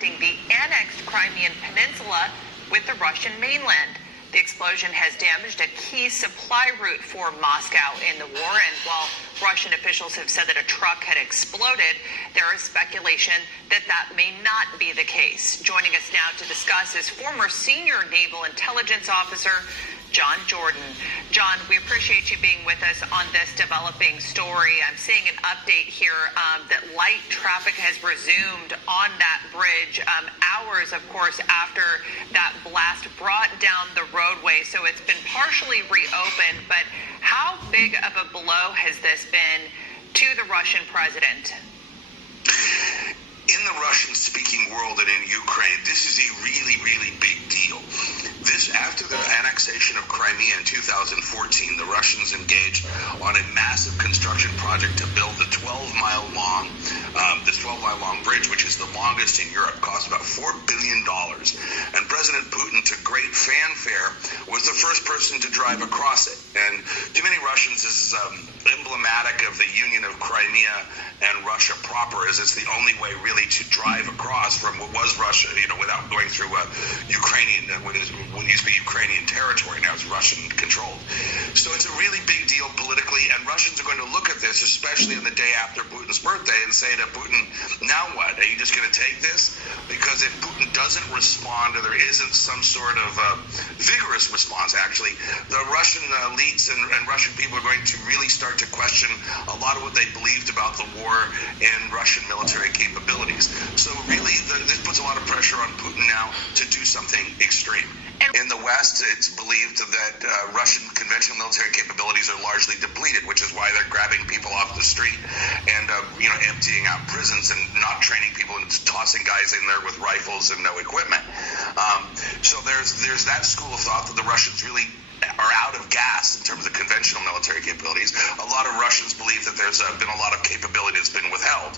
connecting the annexed Crimean Peninsula with the Russian mainland. The explosion has damaged a key supply route for Moscow in the war, and while Russian officials have said that a truck had exploded, there is speculation that that may not be the case. Joining us now to discuss is former senior naval intelligence officer John Jordan. John, we appreciate you being with us on this developing story. I'm seeing an update here that light traffic has resumed on that bridge hours, of course, after that blast brought down the roadway. So it's been partially reopened, but how big of a blow has this been to the Russian president? In the Russian-speaking world and in Ukraine, this is a really, really big deal. After the annexation of Crimea in 2014, the Russians engaged on a massive construction project to build the 12-mile long bridge, which is the longest in Europe, cost about $4 billion. And President Putin, to great fanfare, was the first person to drive across it. And to many Russians, this is emblematic of the union of Crimea and Russia proper, as it's the only way really to drive across from what was Russia, without going through Ukrainian, what used to be Ukrainian territory, now it's Russian controlled. So it's a really big deal politically, and Russians are going to look at this, especially on the day after Putin's birthday, and say to Putin, now what? Are you just going to take this? Because if Putin doesn't respond, or there isn't some sort of vigorous response, actually, the Russian elites and Russian people are going to really start to question a lot of what they believed about the war and Russian military capabilities. So really, this puts a lot of pressure on Putin now to do something extreme. In the West, it's believed that Russian conventional military capabilities are largely depleted, which is why they're grabbing people off the street and emptying out prisons and not training people and tossing guys in there with rifles and no equipment. So there's that school of thought that the Russians really are out of gas in terms of conventional military capabilities. A lot of Russians believe that there's been a lot of capability that's been withheld.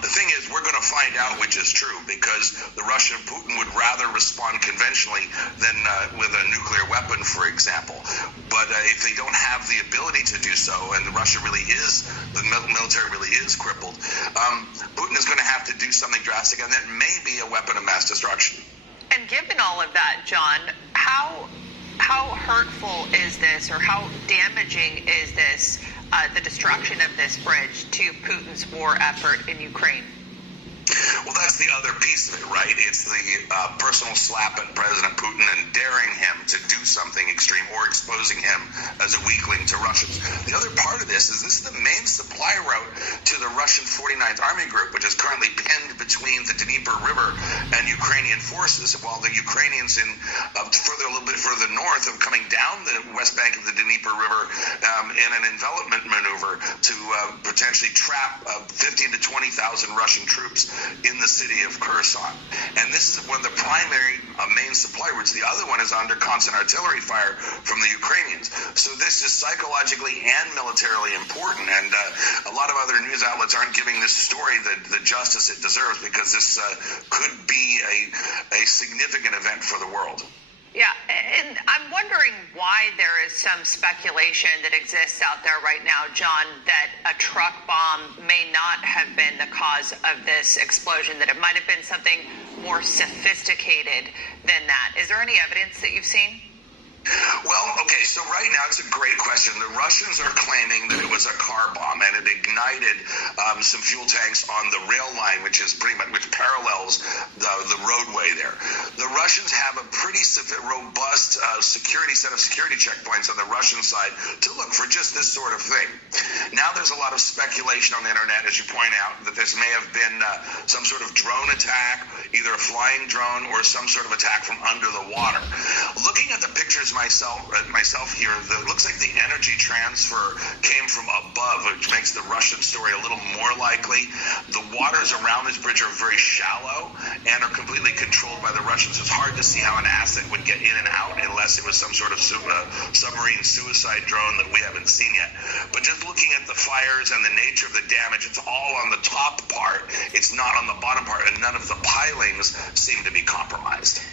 The thing is, we're going to find out which is true, because the Russian Putin would rather respond conventionally than with a nuclear weapon, for example. But if they don't have the ability to do so, and the military really is crippled, Putin is going to have to do something drastic, and that may be a weapon of mass destruction. And given all of that, John, how hurtful is this, or how damaging is this, the destruction of this bridge to Putin's war effort in Ukraine? Well, that's the other piece of it, right? It's the personal slap at President Putin and daring him to do something extreme, or exposing him as a weakling to Russians. The other part of this is the main supply route to the Russian 49th Army Group, which is currently pinned between the Dnieper River and Ukrainian forces, while the Ukrainians a little bit further north are coming down the west bank of the Dnieper River in an envelopment maneuver to potentially trap 15,000 to 20,000 Russian troops in the city of Kherson. And this is one of the primary main supply routes. The other one is under constant artillery fire from the Ukrainians. So this is psychologically and militarily important, and a lot of other news outlets aren't giving this story the justice it deserves, because this could be a significant event for the world. Yeah, and I'm wondering why there is some speculation that exists out there right now, John, that a truck bomb may not have been the cause of this explosion, that it might have been something more sophisticated than that. Is there any evidence that you've seen? Well, okay, so right now it's a great question. The Russians are claiming that it was a car bomb, and it ignited some fuel tanks on the rail line, which parallels the roadway there. The Russians have a pretty robust set of security checkpoints on the Russian side to look for just this sort of thing. Now there's a lot of speculation on the internet, as you point out, that this may have been some sort of drone attack, either a flying drone or some sort of attack from under the water. Looking at the pictures myself here, it looks like the energy transfer came from above, which makes the Russian story a little more likely. The waters around this bridge are very shallow and are completely controlled by the Russians. It's hard to see how an asset would get in and out unless it was some sort of submarine suicide drone that we haven't seen yet. But just looking at the fires and the nature of the damage, it's all on the top part. It's not on the bottom part, and none of the pilings seem to be compromised.